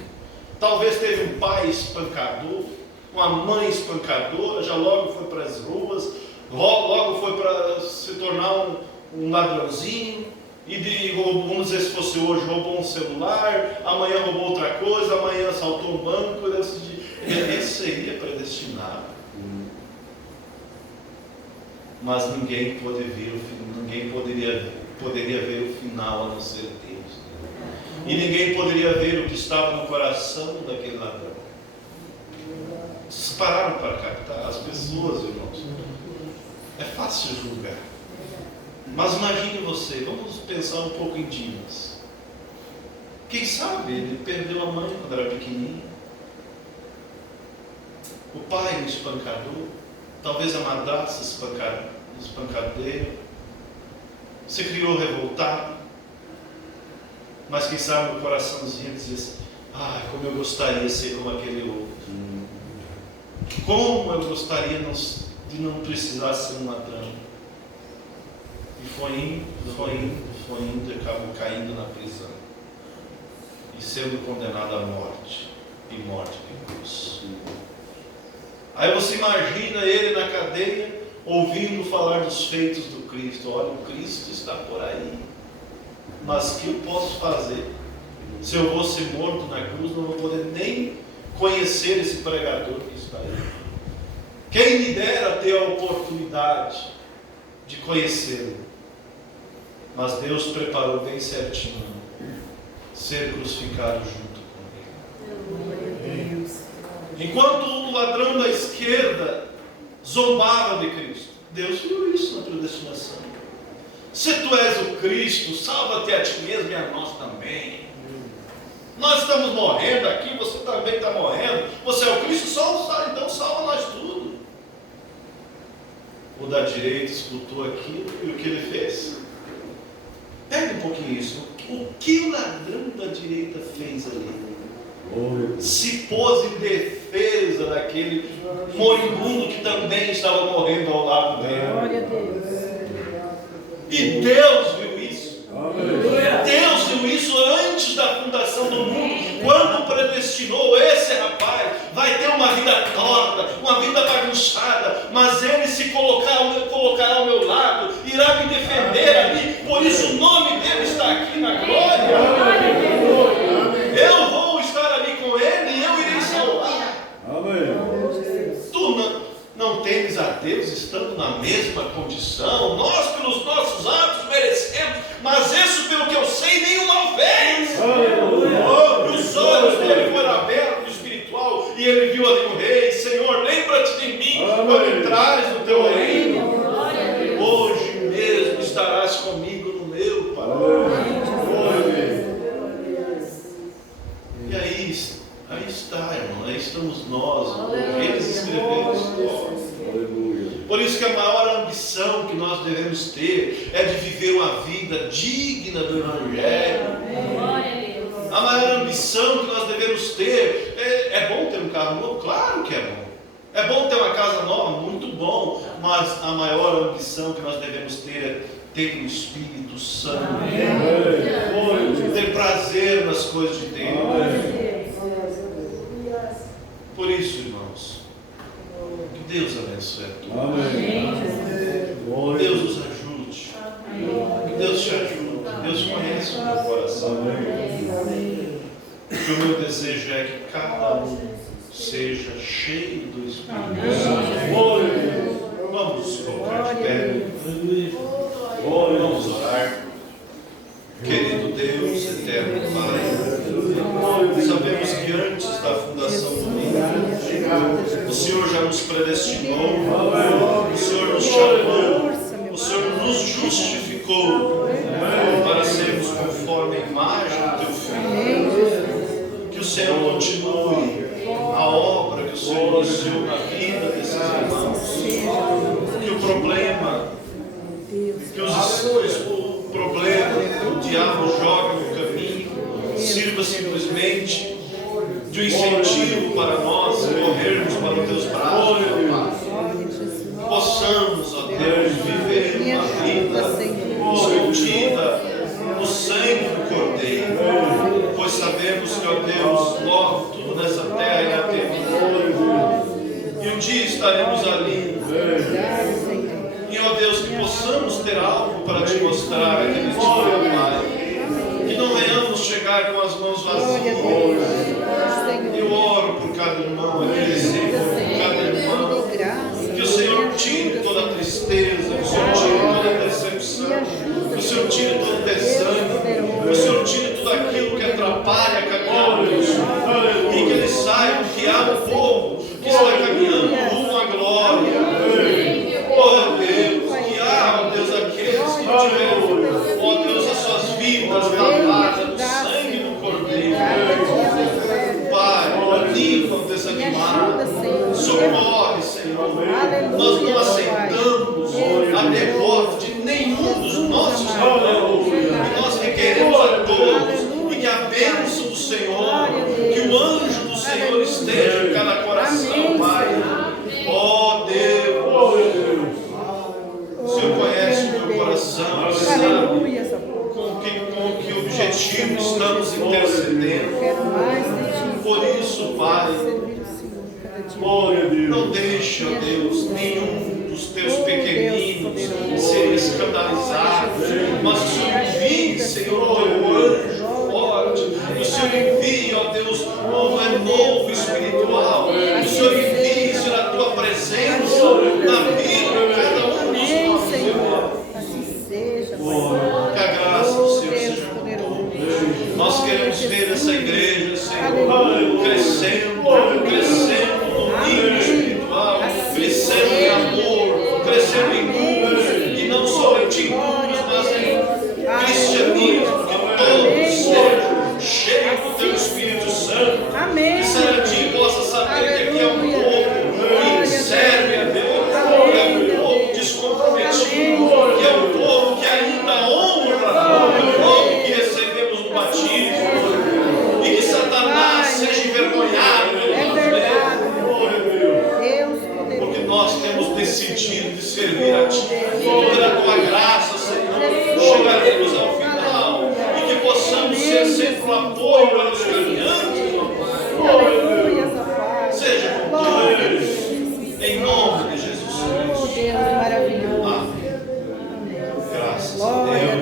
talvez teve um pai espancador, uma mãe espancadora, já logo foi para as ruas, logo foi para se tornar um ladrãozinho, e vamos dizer, se fosse hoje, roubou um celular, amanhã roubou outra coisa, amanhã assaltou um banco, esse seria predestinado. Mas ninguém poderia ver o final a não ser Deus. E ninguém poderia ver o que estava no coração daquele ladrão. Vocês pararam para captar as pessoas, irmãos? É fácil julgar. Mas imagine você, vamos pensar um pouco em Dimas. Quem sabe ele perdeu a mãe quando era pequenininho. O pai um espancador. Talvez a madrasta espancadeira. Se criou revoltado. Mas quem sabe no coraçãozinho dizia assim, como eu gostaria de ser como aquele outro. Como eu gostaria de não precisar ser um ladrão. E foi indo, e acabou caindo na prisão. E sendo condenado à morte. E morte de cruz. Aí você imagina ele na cadeia, ouvindo falar dos feitos do Cristo. Olha, o Cristo está por aí. Mas o que eu posso fazer? Se eu vou ser morto na cruz, não vou poder nem conhecer esse pregador que está aí. Quem me dera ter a oportunidade de conhecê-lo. Mas Deus preparou bem certinho ser crucificado junto com ele. Enquanto o ladrão da esquerda zombava de Cristo, Deus viu isso na predestinação. Se tu és o Cristo, salva-te a ti mesmo e a nós também. Nós estamos morrendo aqui, você também está morrendo. Você é o Cristo, então salva nós tudo. O da direita escutou aquilo e o que ele fez? Pega um pouquinho isso. O que o ladrão da direita fez ali? Se pôs em defesa vida daquele moribundo que também estava morrendo ao lado dele. Glória a Deus. E Deus viu isso. Amém. Deus viu isso antes da fundação do mundo, quando predestinou esse rapaz. Vai ter uma vida torta, uma vida bagunçada, mas ele se colocará ao meu lado, irá me defender ali. Por isso o nome dele está aqui na glória. Eu vou estar ali com ele e eu irei salvar. Amém. Tu não temes a Deus estando na mesma condição. Nós pelos nossos atos merecemos, mas isso pelo que eu sei nenhum mal fez. Aleluia. E os olhos dele foram abertos espiritual e ele viu ali um rei. Senhor, lembra-te de mim quando entrares no teu reino. Hoje mesmo estarás comigo no meu paraíso. E aí está, irmão, aí estamos nós, eles escreveram história. Por isso que a maior ambição que nós devemos ter é de viver uma vida digna do Evangelho. A maior ambição que nós devemos ter é bom ter um carro novo? Claro que é bom. É bom ter uma casa nova? Muito bom. Mas a maior ambição que nós devemos ter é ter o Espírito Santo. Ter prazer nas coisas de Deus. Por isso, irmãos, que Deus abençoe a todos. Que Deus nos ajude. Que Deus te ajude. Deus conhece o meu coração. E o meu desejo é que cada um seja cheio do Espírito Santo. Vamos colocar de pé. Vamos orar. Querido Deus, eterno Pai, sabemos que antes da fundação do mundo, o Senhor já nos predestinou, o Senhor nos chamou, o Senhor nos justificou para sermos conforme a imagem do Teu Filho. Que o Senhor continue a obra que o Senhor iniciou na vida desses irmãos. Que o problema, o problema que o diabo joga no caminho sirva simplesmente de um incentivo para nós corrermos para os Teus braços. Possamos, ó Deus, viver uma vida escondida no sangue do Cordeiro, pois sabemos que, ó Deus, logo tudo nessa terra irá terminar e um dia estaremos ali. E, ó Deus, que possamos ter algo para Te mostrar aquele dia, Pai. Que não venhamos chegar com as mãos vazias. Eu oro por cada irmão aqui, Senhor, por cada irmão. Que o Senhor tire toda a tristeza, que o Senhor tire toda a decepção, que o Senhor tire todo o desânimo, que o Senhor tire tudo aquilo que atrapalha a caminhada do Senhor. E que eles saibam que há um povo que está caminhando rumo à glória. Oh Deus, que há, ó Deus, aqueles que tiveram, ó Deus, as suas vidas lavadas no sangue do Cordeiro. Pai, anima o desanimado, socorre, Senhor. Nós não aceitamos a derrota de nenhum dos nossos irmãos, e nós requeremos a todos, e que a bênção do Senhor, que o anjo do Senhor esteja em cada coração, Pai. Oh Deus, o Senhor conhece o meu coração, sabe com que objetivo estamos intercedendo. Por isso, Pai, não deixe, ó Deus, nenhum dos Teus pequeninos ser escandalizado, mas o Senhor envie, Senhor, o anjo forte, o Senhor envie, ó Deus, um renovo espiritual, o Senhor envie, Senhor, a Tua presença na vida de cada um dos nossos irmãos. Que a graça do Senhor seja com todos. Nós queremos ver essa igreja, Senhor, crescendo,